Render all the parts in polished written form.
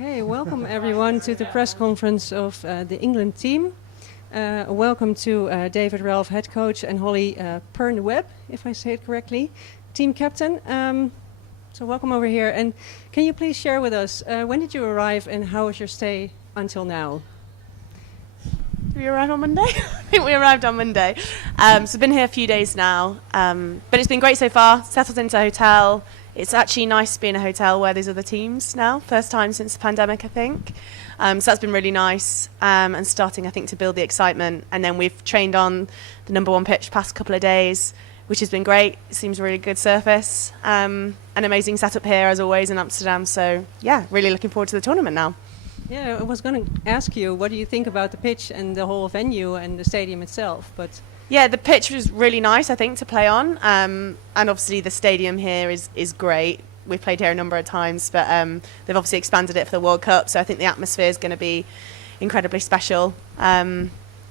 Okay, welcome everyone to the press conference of the England team. Welcome to David Ralph, head coach, and Holly Pern-Webb, if I say it correctly, team captain. So welcome over here. And can you please share with us, when did you arrive and how was your stay until now? Did we arrive on Monday? I think we arrived on Monday. So been here a few days now, but it's been great so far. Settled into a hotel. It's actually nice to be in a hotel where there's other teams now. First time since the pandemic, I think. So that's been really nice, and starting, I think, to build the excitement. And then we've trained on the number one pitch past couple of days, which has been great. It seems a really good surface. An amazing setup here, as always, in Amsterdam. So, yeah, really looking forward to the tournament now. Yeah, I was going to ask you, what do you think about the pitch and the whole venue and the stadium itself? But yeah, the pitch was really nice, I think, to play on. And obviously the stadium here is great. We've played here a number of times, but they've obviously expanded it for the World Cup. So I think the atmosphere is going to be incredibly special. And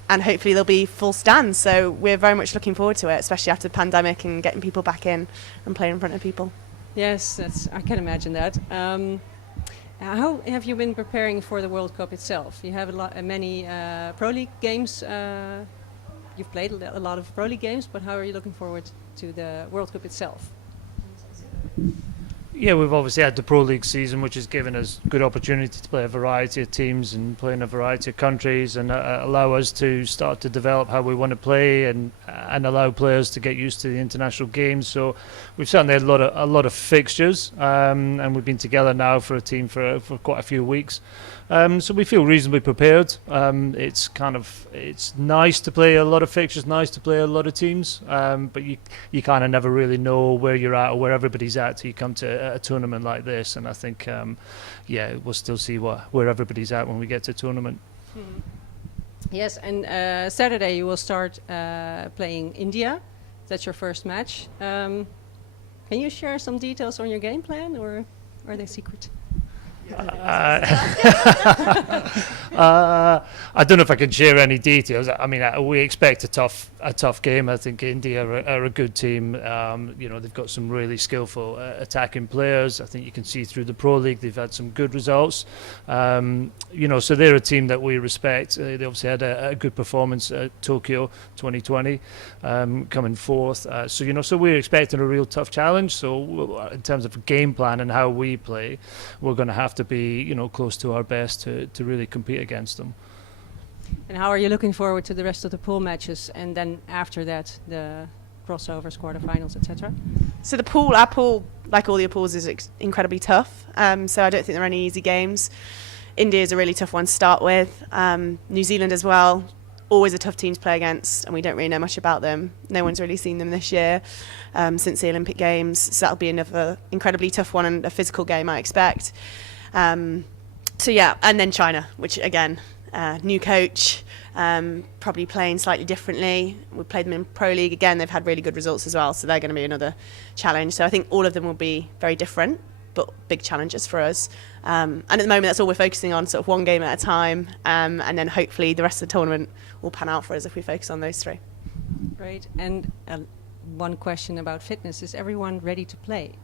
hopefully there'll be full stands. So we're very much looking forward to it, especially after the pandemic and getting people back in and playing in front of people. yes, I can imagine that. How have you been preparing for the World Cup itself? You have many Pro League games. You've played a lot of Pro League games, but how are you looking forward to the World Cup itself? Yeah, we've obviously had the Pro League season, which has given us good opportunity to play a variety of teams and play in a variety of countries, and allow us to start to develop how we want to play and allow players to get used to the international games. So we've certainly had a lot of fixtures, and we've been together now for a team for quite a few weeks. So we feel reasonably prepared. It's nice to play a lot of fixtures, nice to play a lot of teams, but you kind of never really know where you're at or where everybody's at till you come to a tournament like this. And I think, we'll still see where everybody's at when we get to the tournament. Yes, and Saturday you will start playing India. That's your first match. Can you share some details on your game plan, or are they secret? I don't know if I can share any details. I mean, we expect a tough game. I think India are a good team. They've got some really skillful attacking players. I think you can see through the Pro League they've had some good results. So they're a team that we respect. They obviously had a good performance at Tokyo 2020, coming fourth. So we're expecting a real tough challenge. So in terms of game plan and how we play, we're going to have to be close to our best to really compete against them. And how are you looking forward to the rest of the pool matches, and then after that the crossovers, quarterfinals, etc.? So our pool, like all the pools, is incredibly tough. So I don't think there are any easy games. India is a really tough one to start with. New Zealand as well, always a tough team to play against, and we don't really know much about them. No one's really seen them this year since the Olympic Games. So that'll be another incredibly tough one and a physical game, I expect. And then China, which again, new coach, probably playing slightly differently. We played them in Pro League again. They've had really good results as well, so they're going to be another challenge. So I think all of them will be very different, but big challenges for us. And at the moment, that's all we're focusing on, sort of one game at a time. And then hopefully the rest of the tournament will pan out for us if we focus on those three. Great. And one question about fitness: is everyone ready to play?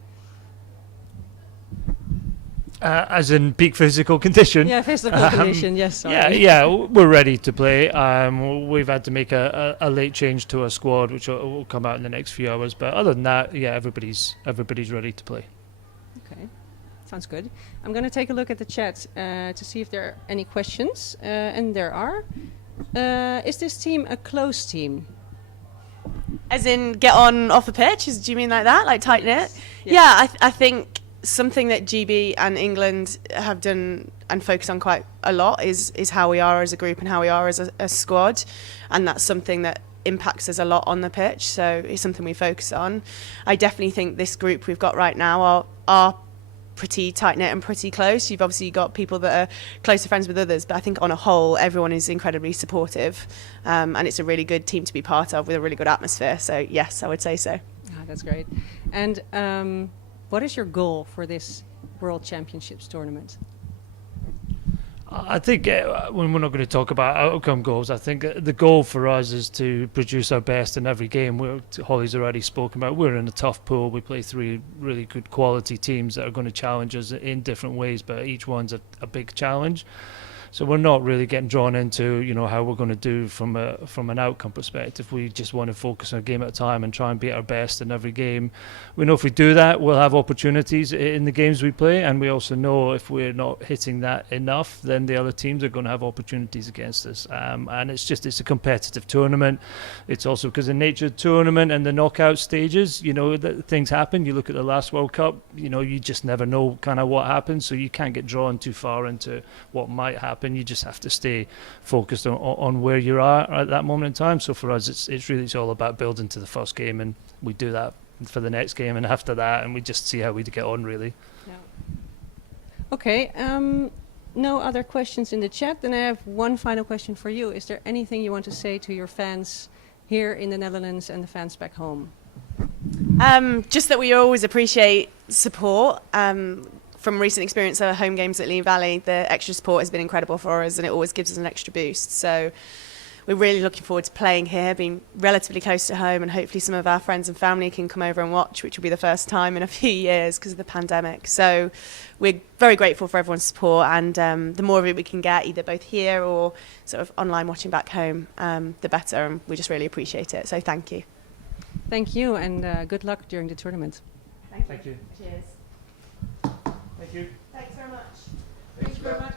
As in peak physical condition? Yeah, physical condition, yes. Sorry. Yeah, we're ready to play. We've had to make a late change to our squad, which will come out in the next few hours. But other than that, yeah, everybody's ready to play. Okay, sounds good. I'm going to take a look at the chat to see if there are any questions, and there are. Is this team a close team? As in get on off the pitch? Do you mean like that, like tight knit? Yes. Yeah, I think something that GB and England have done and focus on quite a lot is how we are as a group and how we are as a squad, and that's something that impacts us a lot on the pitch, so it's something we focus on. I definitely think this group we've got right now are pretty tight-knit and pretty close. You've obviously got people that are closer friends with others, but I think on a whole everyone is incredibly supportive, and it's a really good team to be part of with a really good atmosphere, so yes, I would say so. That's great. And what is your goal for this World Championships tournament? I think when we're not going to talk about outcome goals, I think the goal for us is to produce our best in every game. Holly's already spoken about, we're in a tough pool. We play 3 really good quality teams that are going to challenge us in different ways, but each one's a big challenge. So we're not really getting drawn into, you know, how we're going to do from an outcome perspective. We just want to focus on a game at a time and try and beat our best in every game. We know if we do that, we'll have opportunities in the games we play, and we also know if we're not hitting that enough, then the other teams are going to have opportunities against us. And it's a competitive tournament. It's also because of the nature of the tournament and the knockout stages, you know, that things happen. You look at the last World Cup, you know, you just never know kind of what happens, so you can't get drawn too far into what might happen. You just have to stay focused on where you are at that moment in time. So for us, it's all about building to the first game, and we do that for the next game and after that, and we just see how we get on, really. Yeah. Okay. No other questions in the chat. Then I have one final question for you. Is there anything you want to say to your fans here in the Netherlands and the fans back home? Just that we always appreciate support. From recent experience of home games at Lee Valley, the extra support has been incredible for us, and it always gives us an extra boost. So we're really looking forward to playing here, being relatively close to home, and hopefully some of our friends and family can come over and watch, which will be the first time in a few years because of the pandemic. So we're very grateful for everyone's support, and the more of it we can get, either both here or sort of online watching back home, the better, and we just really appreciate it. So thank you. Thank you, and good luck during the tournament. Thank you. Cheers. Thank you. Thanks very much. Thanks very much.